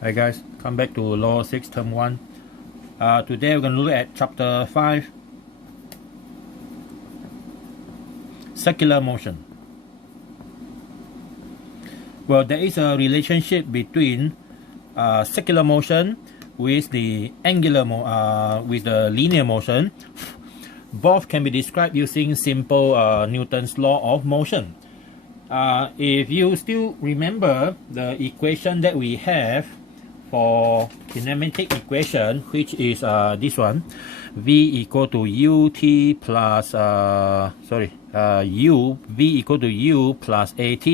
Hi guys, come back to Law 6 Term 1. Today we're going to look at Chapter 5, Circular Motion. Well, there is a relationship between circular motion with the linear motion. Both can be described using simple Newton's law of motion. If you still remember the equation that we have for kinematic equation, which is this one, V equal to ut plus V equal to u plus at,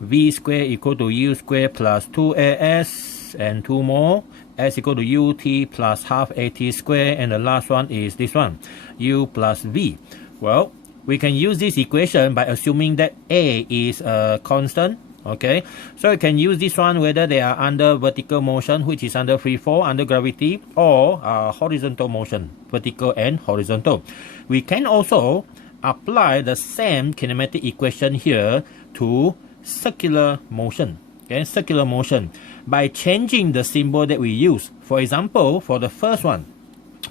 V square equal to u square plus 2as, and two more, s equal to ut plus half at square, and the last one is this one, u plus v. Well, we can use this equation by assuming that a is a constant. Okay, so you can use this one whether they are under vertical motion, which is under free fall, under gravity, or horizontal motion, vertical and horizontal. We can also apply the same kinematic equation here to circular motion. Okay, circular motion by changing the symbol that we use. For example, for the first one,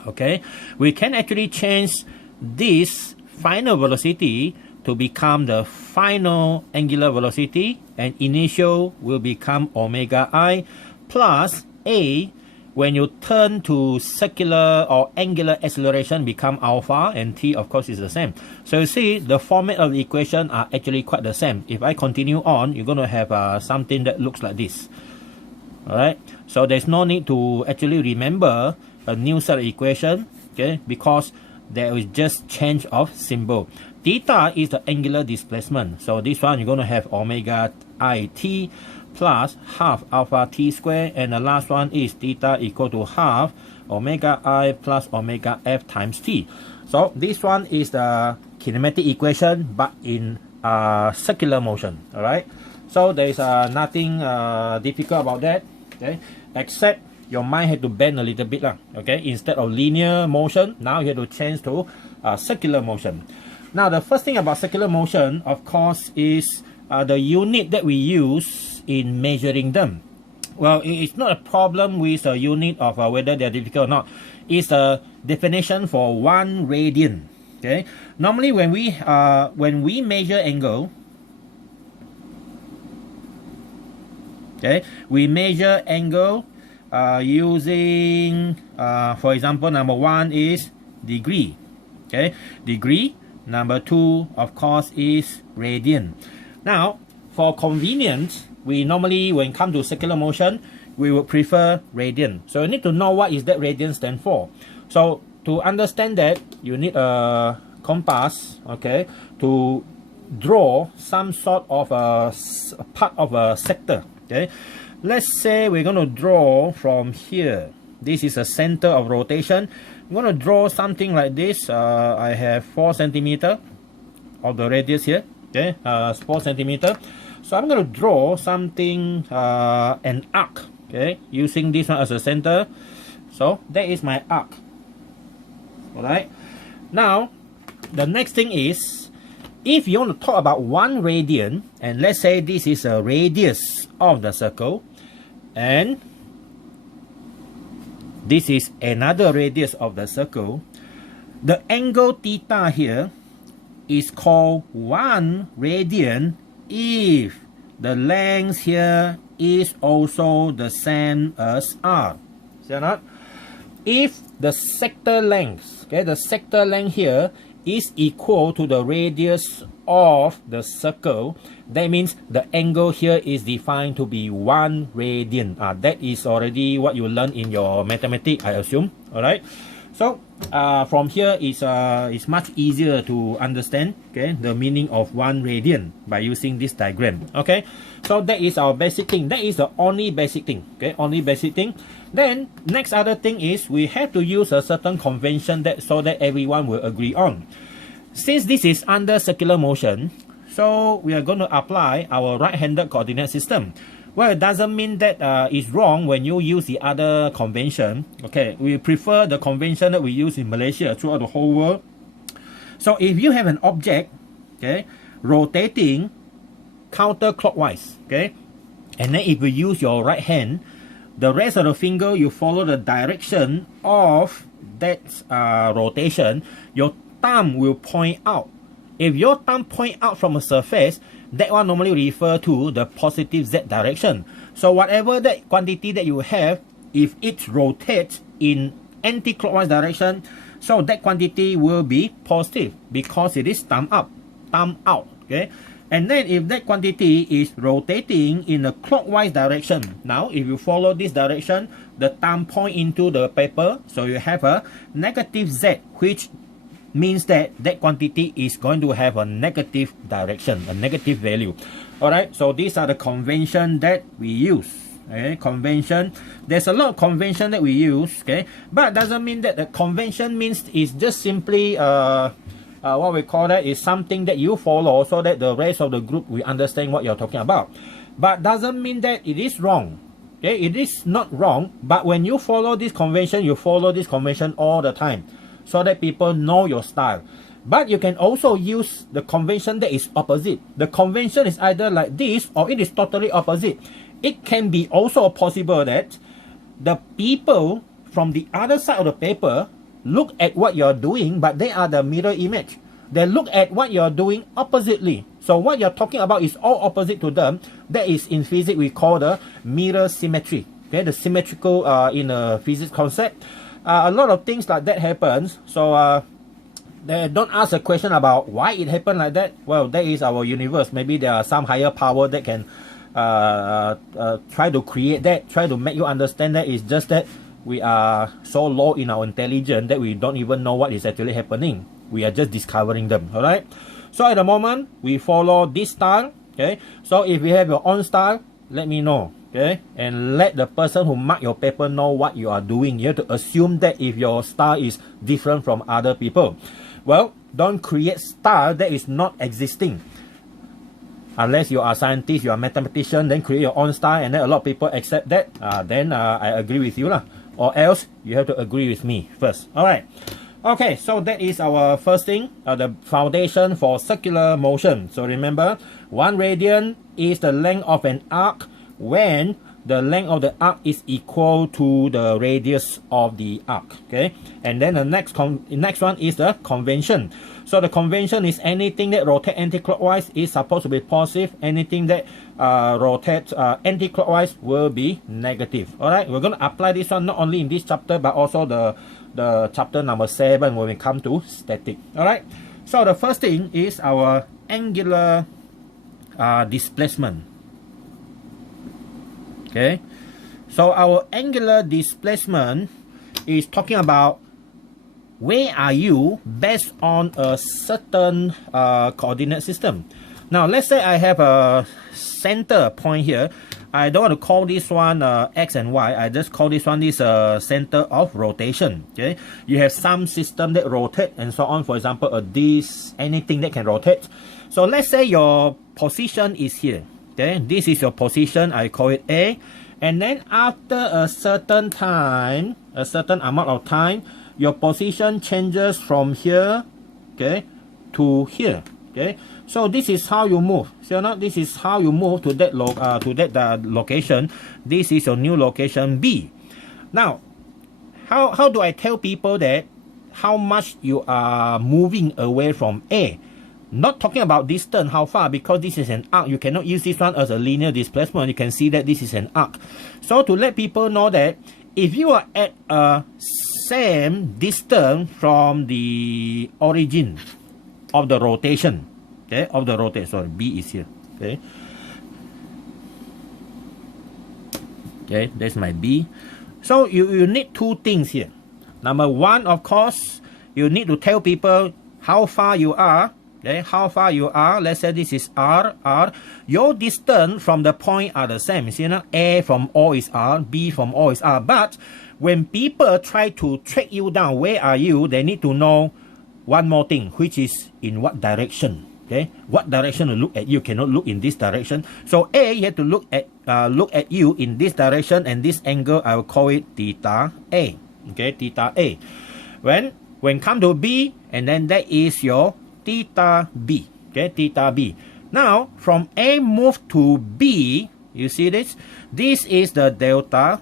okay, we can actually change this final velocity to become the final angular velocity, and initial will become omega I plus a. When you turn to circular or angular acceleration become alpha, and t of course is the same. So you see the format of the equation are actually quite the same. If I continue on, you're going to have something that looks like this. Alright, so there's no need to actually remember a new set of equation, okay, because there is just change of symbol. Theta is the angular displacement. So this one you're going to have omega I t plus half alpha t square, and the last one is theta equal to half omega I plus omega f times t. So this one is the kinematic equation but in circular motion. Alright, so there is nothing difficult about that, okay, except your mind had to bend a little bit lah. Okay, instead of linear motion, now you have to change to circular motion. Now the first thing about circular motion, of course, is the unit that we use in measuring them. Well, it's not a problem with a unit of whether they're difficult or not. It's a definition for 1 radian. Okay, normally when we measure angle, okay, we measure angle using for example, number 1 is degree. Okay, degree. Number 2 of course is radian. Now for convenience, we normally, when it comes to circular motion, we would prefer radian. So you need to know what is that radian stand for. So to understand that, you need a compass, okay, to draw some sort of a part of a sector. Okay, let's say we're going to draw from here. This is a center of rotation. I'm going to draw something like this. I have 4 centimeter of the radius here. Okay, 4 centimeter. So I'm going to draw something, an arc. Okay, using this one as a center. So that is my arc. Alright. Now, the next thing is, if you want to talk about 1 radian, and let's say this is a radius of the circle, and this is another radius of the circle, the angle theta here is called 1 radian if the length here is also the same as r. See or not? If the sector length, okay, the sector length here is equal to the radius of the circle, that means the angle here is defined to be 1 radian. That is already what you learned in your mathematics, I assume. Alright, so from here it's much easier to understand, okay, the meaning of 1 radian by using this diagram. Okay, so that is our basic thing. That is the only basic thing. Okay, only basic thing. Then next other thing is we have to use a certain convention that so that everyone will agree on. Since this is under circular motion, so we are going to apply our right-handed coordinate system. Well, it doesn't mean that it's wrong when you use the other convention. Okay, we prefer the convention that we use in Malaysia throughout the whole world. So if you have an object, okay, rotating counterclockwise, okay, and then if you use your right hand, the rest of the finger, you follow the direction of that rotation, your thumb will point out. If your thumb point out from a surface, that one normally refer to the positive Z direction. So whatever that quantity that you have, if it rotates in anti-clockwise direction, so that quantity will be positive because it is thumb up, thumb out, okay? And then if that quantity is rotating in a clockwise direction, now if you follow this direction, the thumb point into the paper, so you have a negative Z, which means that that quantity is going to have a negative direction, a negative value. All right, so these are the convention that we use. Okay, convention. There's a lot of convention that we use. Okay, but doesn't mean that the convention means it's just simply what we call that is something that you follow so that the rest of the group will understand what you're talking about. But doesn't mean that it is wrong. Okay, it is not wrong. But when you follow this convention, you follow this convention all the time, so that people know your style. But you can also use the convention that is opposite. The convention is either like this or it is totally opposite. It can be also possible that the people from the other side of the paper look at what you're doing, but they are the mirror image. They look at what you're doing oppositely. So what you're talking about is all opposite to them. That is in physics we call the mirror symmetry. Okay, the symmetrical in a physics concept. A lot of things like that happens. So they don't ask a question about why it happened like that. Well, that is our universe. Maybe there are some higher power that can try to create that, try to make you understand that. It's just that we are so low in our intelligence that we don't even know what is actually happening. We are just discovering them. All right. So at the moment we follow this style. Okay. So if you have your own style, let me know. Okay, and let the person who mark your paper know what you are doing. You have to assume that if your style is different from other people, well, don't create style that is not existing. Unless you are a scientist, you are a mathematician, then create your own style, and then a lot of people accept that. Then I agree with you lah. Or else you have to agree with me first. All right. Okay, so that is our first thing, the foundation for circular motion. So remember, 1 radian is the length of an arc when the length of the arc is equal to the radius of the arc. Okay, and then the next one is the convention. So the convention is anything that rotates anti-clockwise is supposed to be positive. Anything that rotates anti-clockwise will be negative. All right, we're going to apply this one not only in this chapter but also the chapter number 7 when we come to static. All right, so the first thing is our angular displacement. Okay, so our angular displacement is talking about where are you based on a certain coordinate system. Now let's say I have a center point here. I don't want to call this one X and Y. I just call this one center of rotation. Okay, you have some system that rotate and so on. For example, a disc, anything that can rotate. So let's say your position is here. Okay, this is your position. I call it A. And then after a certain time, a certain amount of time, your position changes from here, okay, to here. Okay, so this is how you move. So now this is how you move to that location. This is your new location B. Now, how do I tell people that how much you are moving away from A? Not talking about distance, how far, because this is an arc. You cannot use this one as a linear displacement. You can see that this is an arc. So to let people know that if you are at a same distance from the origin of the rotation, okay, of the rotation, sorry, B is here, okay. Okay, that's my B. So you need two things here. Number one, of course, you need to tell people how far you are. Okay, how far you are. Let's say this is R. Your distance from the point are the same. You know, A from O is R, B from O is R. But when people try to track you down, where are you? They need to know one more thing, which is in what direction. Okay, what direction to look at you? Cannot look in this direction. So A, you have to look at you in this direction, and this angle I will call it theta A. Okay, theta A. When come to B, and then that is your theta B. Okay, theta B. Now from A move to B, You see this? This is the delta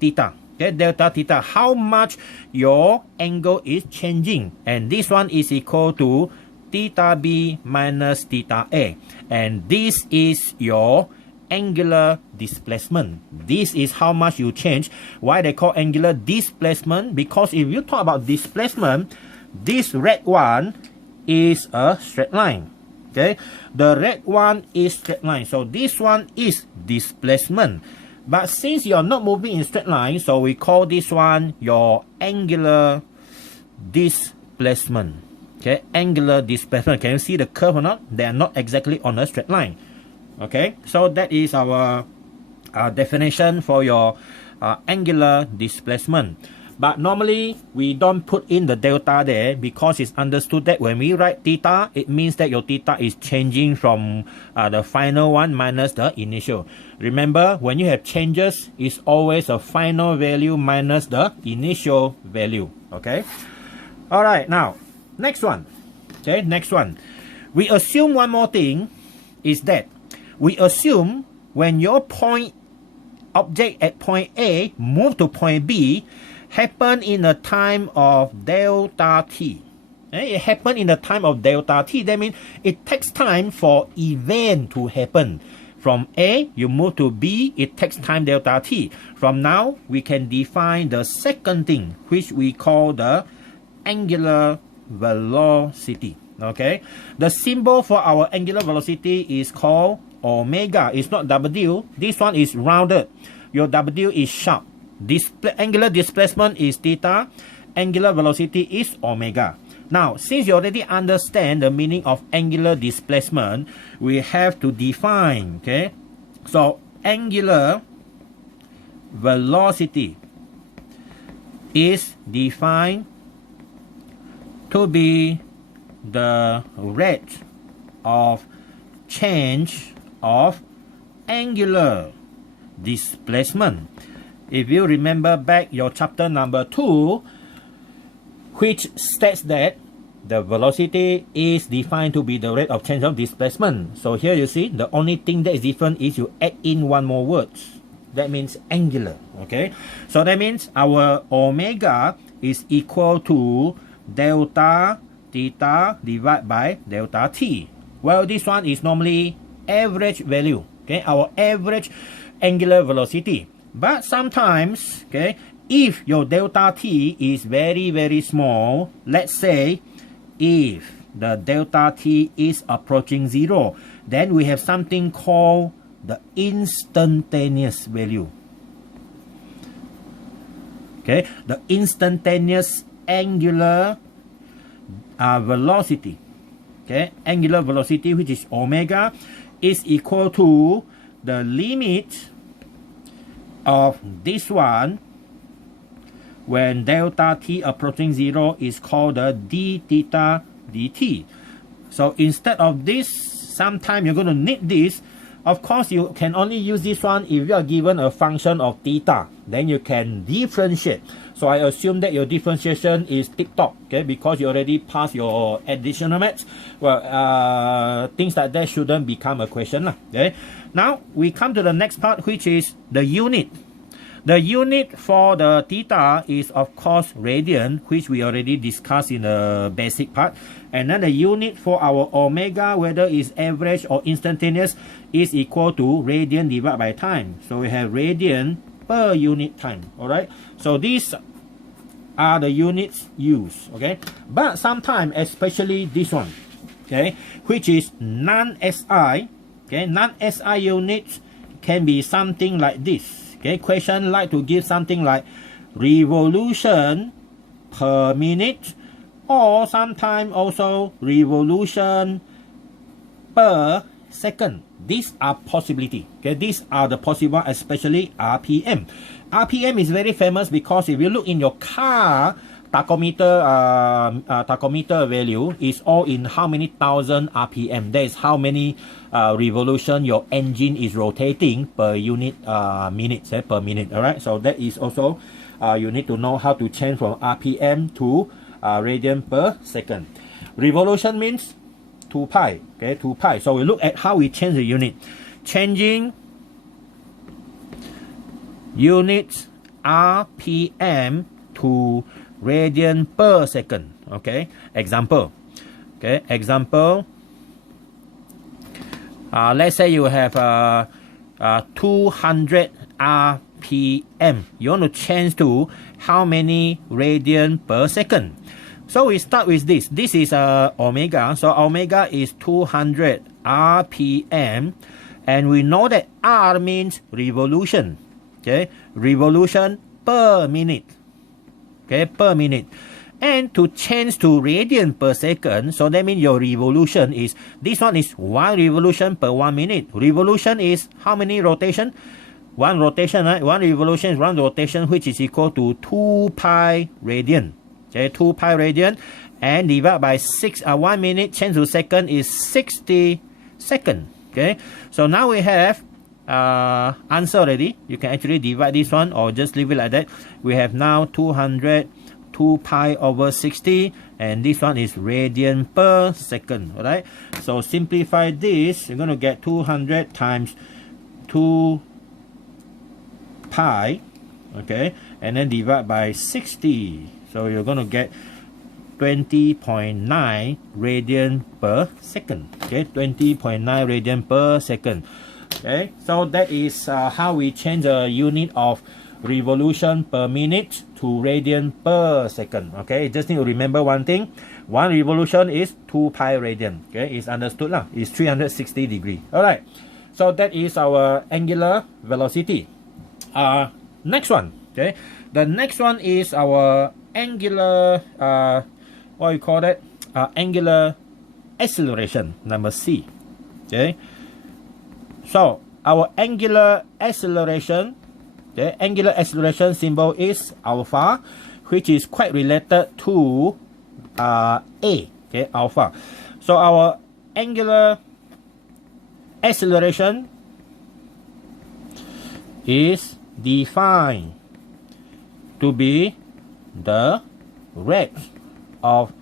theta. Okay, delta theta, how much your angle is changing. And this one is equal to theta B minus theta A. And this is your angular displacement. This is how much you change. Why they call angular displacement? Because if you talk about displacement, this red one is a straight line. Okay, the red one is straight line, so this one is displacement. But since you're not moving in straight line, so we call this one your angular displacement. Okay, angular displacement. Can you see the curve or not? They are not exactly on a straight line. Okay, so that is our definition for your angular displacement. But normally we don't put in the delta there because it's understood that when we write theta, it means that your theta is changing from the final one minus the initial. Remember, when you have changes, it's always a final value minus the initial value. Okay. All right. Now, next one. Okay. Next one. We assume one more thing is that we assume when your object at point A move to point B, happen in a time of delta t. It happened in the time of delta t. That means it takes time for event to happen. From A, you move to B, it takes time delta t. From now, we can define the second thing, which we call the angular velocity. Okay, the symbol for our angular velocity is called omega. It's not W. This one is rounded. Your W is sharp. Angular displacement is theta, angular velocity is omega. Now, since you already understand the meaning of angular displacement, we have to define, okay? So, angular velocity is defined to be the rate of change of angular displacement. If you remember back your chapter number 2, which states that the velocity is defined to be the rate of change of displacement. So here you see, the only thing that is different is you add in one more word. That means angular, okay? So that means our omega is equal to delta theta divided by delta t. Well, this one is normally average value, okay? Our average angular velocity. But sometimes, okay, if your delta t is very, very small, let's say if the delta t is approaching 0, then we have something called the instantaneous value. Okay, the instantaneous angular velocity. Okay, angular velocity, which is omega, is equal to the limit of this one when delta t approaching 0 is called the d theta dt. So instead of this, sometime you're going to need this. Of course, you can only use this one if you are given a function of theta. Then you can differentiate. So I assume that your differentiation is tip-top, okay, because you already passed your additional maths. Well, things like that shouldn't become a question, okay. Now, we come to the next part, which is the unit. The unit for the theta is, of course, radian, which we already discussed in the basic part. And then the unit for our omega, whether it's average or instantaneous, is equal to radian divided by time. So we have radian per unit time, all right? So these are the units used, okay? But sometimes, especially this one, okay, which is non-SI, okay, non-SI units can be something like this. Okay, question like to give something like revolution per minute, or sometimes also revolution per second. These are possibility. Okay, these are the possible, especially RPM. RPM is very famous because if you look in your car, tachometer value is all in how many thousand RPM. That is how many revolution your engine is rotating per unit minutes, per minute. All right, so that is also you need to know how to change from RPM to radian per second. Revolution means 2 pi, okay, 2 pi. So we look at how we change the unit. changing units RPM to radian per second. Okay, example. Okay, example. Let's say you have 200 RPM. You want to change to how many radian per second? So we start with this. This is omega. So omega is 200 RPM, and we know that R means revolution. Okay, revolution per minute. Okay, per minute. And to change to radian per second, so that means your revolution is, this one is 1 revolution per 1 minute. Revolution is how many rotation? 1 rotation, right? 1 revolution is 1 rotation, which is equal to 2 pi radian. Okay, 2 pi radian, and divide by 6. 1 minute change to second is 60 seconds. Okay, so now we have answer already. You can actually divide this one or just leave it like that. We have now 200, 2 pi over 60, and this one is radian per second. Alright, so simplify this. You're going to get 200 times 2 pi, okay, and then divide by 60. So you're going to get 20.9 radian per second. Okay, 20.9 radian per second. Okay, so that is how we change the unit of revolution per minute to radian per second. Okay, just need to remember one thing. 1 revolution is 2 pi radian. Okay, it's understood lah. It's 360 degree. Alright, so that is our angular velocity. Next one. Okay, the next one is our angular what you call that? Angular acceleration, number C. Okay, so our angular acceleration, the angular acceleration symbol is alpha, which is quite related to A. Okay, alpha. So our angular acceleration is defined to be the rate of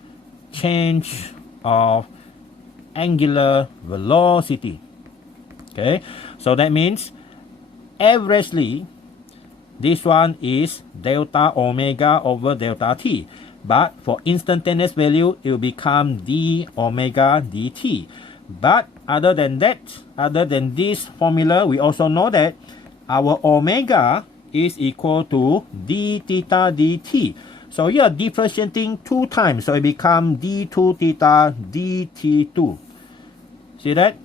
change of angular velocity. Okay, so that means averagely this one is delta omega over delta t, but for instantaneous value it will become d omega dt. But other than that, other than this formula, we also know that our omega is equal to d theta dt. So you are differentiating 2 times, so it becomes d2 theta dt2. See that?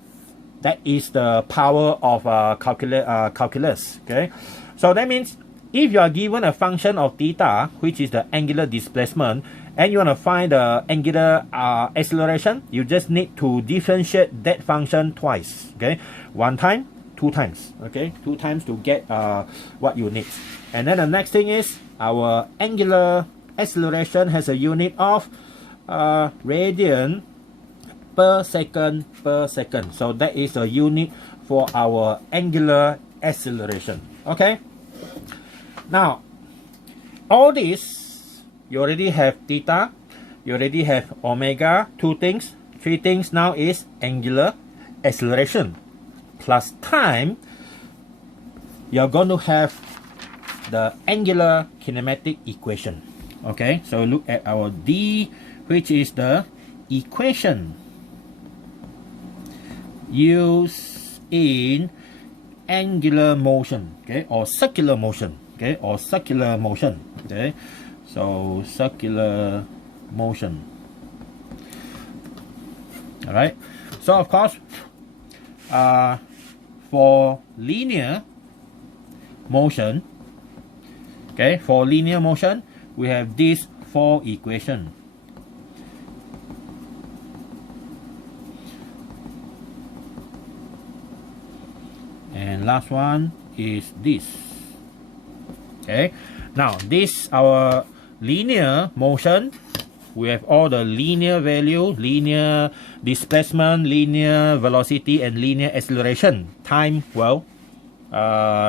That is the power of calculus. Okay, so that means if you are given a function of theta, which is the angular displacement, and you want to find the angular acceleration, you just need to differentiate that function twice. Okay, 1 time, 2 times. Okay, 2 times to get what you need. And then the next thing is our angular acceleration has a unit of radian per second per second. So that is a unit for our angular acceleration. Okay, now all this, you already have theta, you already have omega, 2 things, 3 things now is angular acceleration plus time. You're going to have the angular kinematic equation. Okay, so look at our D, which is the equation used in angular motion, okay, or circular motion, okay, or circular motion. Okay, so circular motion. All right, so of course for linear motion, okay, for linear motion we have these 4 equations. And last one is this. Okay, now this our linear motion. We have all the linear value, linear displacement, linear velocity, and linear acceleration. Time, well,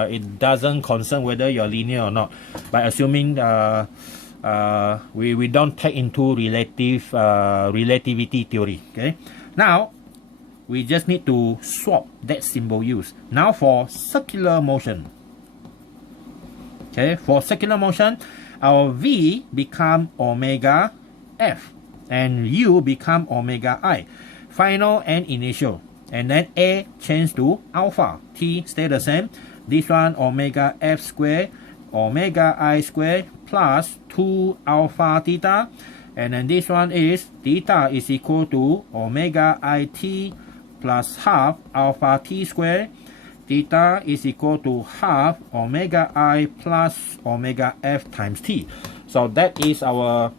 it doesn't concern whether you're linear or not, by assuming we don't take into relativity theory. Okay, now we just need to swap that symbol use. Now for circular motion. Okay, for circular motion, our V become omega F and U become omega I. Final and initial. And then A change to alpha. T stay the same. This one omega F square, omega I square plus 2 alpha theta. And then this one is theta is equal to omega IT plus half alpha T square. Theta is equal to half omega I plus omega F times T. So that is our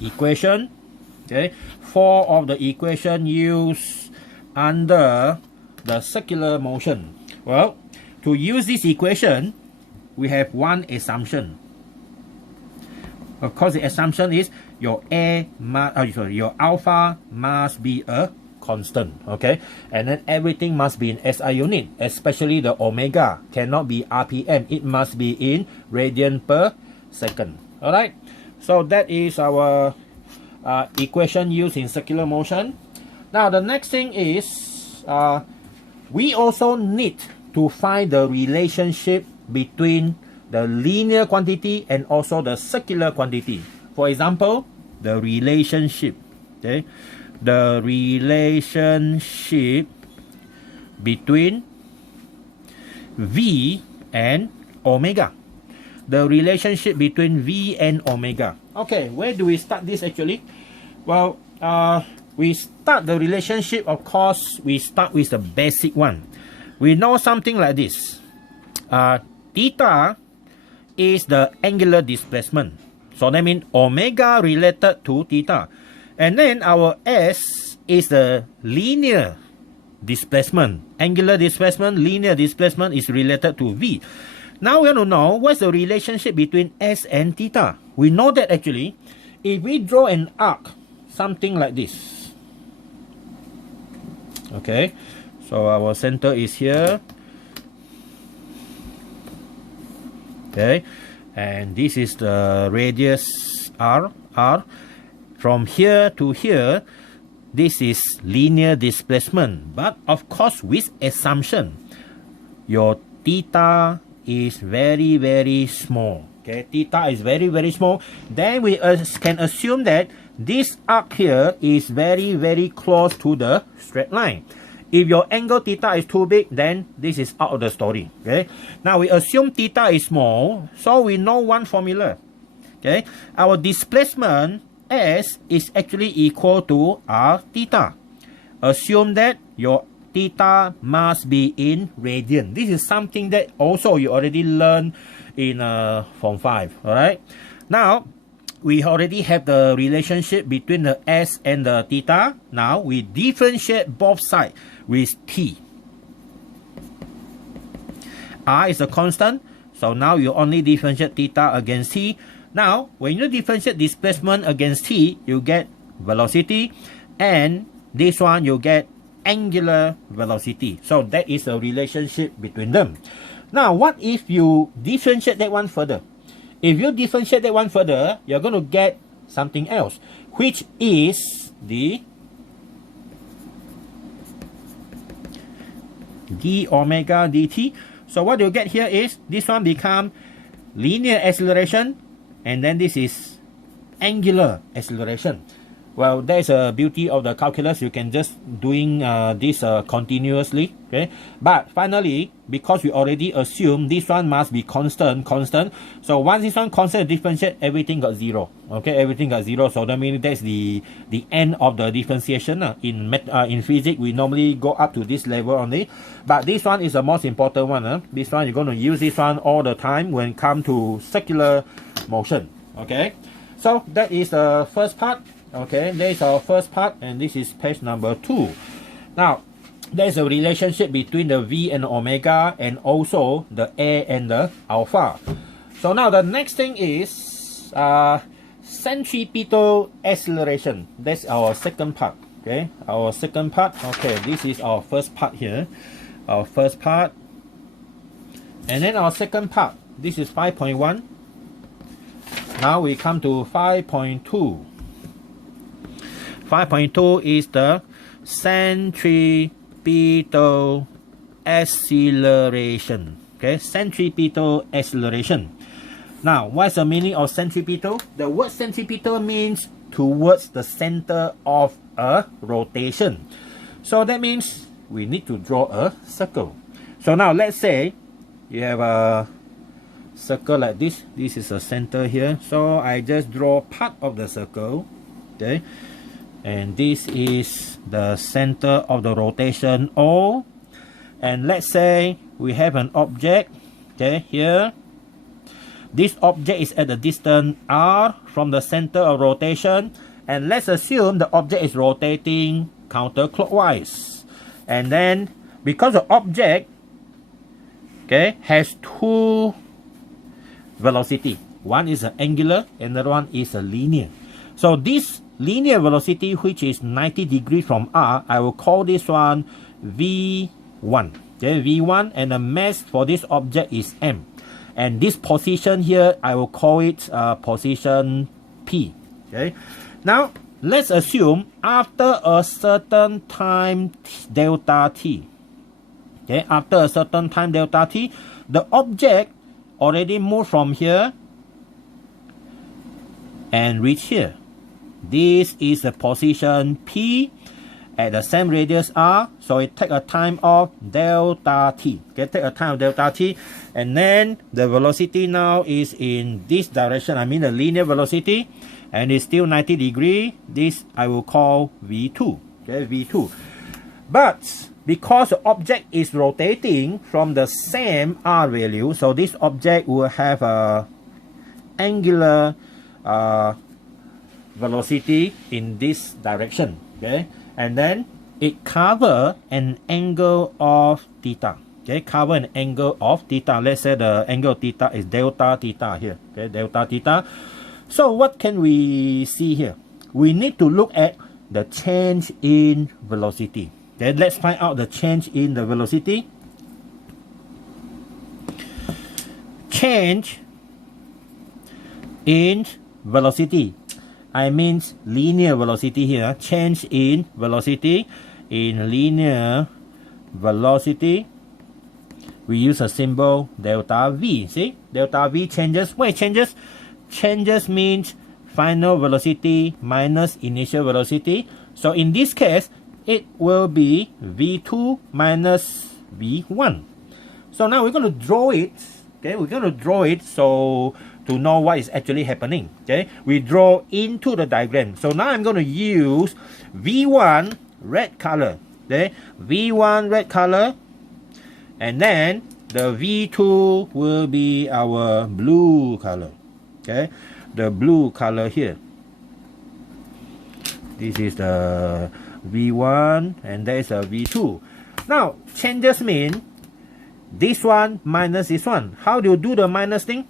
equation. Okay, 4 of the equation used under the circular motion. Well, to use this equation, we have one assumption. Of course, the assumption is your your alpha must be a constant, okay? And then everything must be in SI unit, especially the omega cannot be RPM. It must be in radian per second. All right. So that is our equation used in circular motion. Now the next thing is we also need to find the relationship between the linear quantity and also the circular quantity. For example, the relationship, okay? The relationship between V and omega. The relationship between V and omega. Okay, where do we start this actually? Well, we start the relationship, of course, we start with the basic one. We know something like this. Theta is the angular displacement. So that means omega related to theta. And then our S is the linear displacement. Angular displacement, linear displacement is related to V. Now we want to know what's the relationship between S and theta. We know that actually, if we draw an arc, something like this. Okay, so our center is here. Okay, and this is the radius R. From here to here, this is linear displacement. But of course, with assumption, your theta is very, very small. Okay, theta is very, very small. Then we can assume that this arc here is very, very close to the straight line. If your angle theta is too big, then this is out of the story. Okay, now we assume theta is small, so we know one formula. Okay, our displacement S is actually equal to R theta. Assume that your theta must be in radian. This is something that also you already learned in Form 5. All right. Now we already have the relationship between the S and the theta. Now we differentiate both sides with T. R is a constant, so now you only differentiate theta against T. Now, when you differentiate displacement against T, you get velocity, and this one you get angular velocity. So that is a relationship between them. Now, what if you differentiate that one further? If you differentiate that one further, you're going to get something else, which is the d omega dt. So what you get here is this one become linear acceleration, and then this is angular acceleration. Well, there's a beauty of the calculus. You can just doing this continuously, okay? But finally, because we already assume this one must be constant. So once this one constant differentiate, everything got 0. Okay, everything got 0. So that means that's the end of the differentiation. In physics, we normally go up to this level only. But this one is the most important one. This one, you're going to use this one all the time when it comes to circular motion. Okay, so that is the first part. Okay, there is our first part, and this is page number 2. Now, there is a relationship between the V and omega, and also the A and the alpha. So now the next thing is centripetal acceleration. That's our second part. Okay, our second part. Okay, this is our first part here. Our first part, and then our second part. This is 5.1. Now we come to 5.2. 5.2 is the centripetal acceleration. Okay, centripetal acceleration. Now, what's the meaning of centripetal? The word centripetal means towards the center of a rotation. So that means we need to draw a circle. So now let's say you have a circle like this. This is a center here. So I just draw part of the circle. Okay. And this is the center of the rotation O. And let's say we have an object, okay, here. This object is at a distance r from the center of rotation. And let's assume the object is rotating counterclockwise. And then, because the object, okay, has two velocity. One is an angular, another one is a linear. So this linear velocity, which is 90 degrees from r, I will call this one V1. Okay, V1, and the mass for this object is m. And this position here, I will call it position P. Okay. Now, let's assume after a certain time delta t. Okay, after a certain time delta t, the object already moved from here and reach here. This is the position P at the same radius r, so it take a time of delta t. Okay, take a time of delta t, and then the velocity now is in this direction, I mean the linear velocity, and it's still 90 degrees. This I will call V2. Okay, V2. But because the object is rotating from the same r value, so this object will have a angular velocity in this direction. Okay, and then it cover an angle of theta. Okay, cover an angle of theta. Let's say the angle of theta is delta theta here. Okay, delta theta. So what can we see here? We need to look at the change in velocity. Okay, let's find out the change in the velocity. Change in velocity. I mean linear velocity here. Change in velocity. In linear velocity, we use a symbol delta V. See? Delta V changes. Why it changes? Changes means final velocity minus initial velocity. So in this case, it will be V2 minus V1. So now we're going to draw it. Okay, we're going to draw it so to know what is actually happening. Okay, we draw into the diagram. So now I'm going to use V1 red color. Okay, V1 red color, and then the V2 will be our blue color. Okay, the blue color here. This is the V1 and there is a V2. Now changes mean this one minus this one. How do you do the minus thing?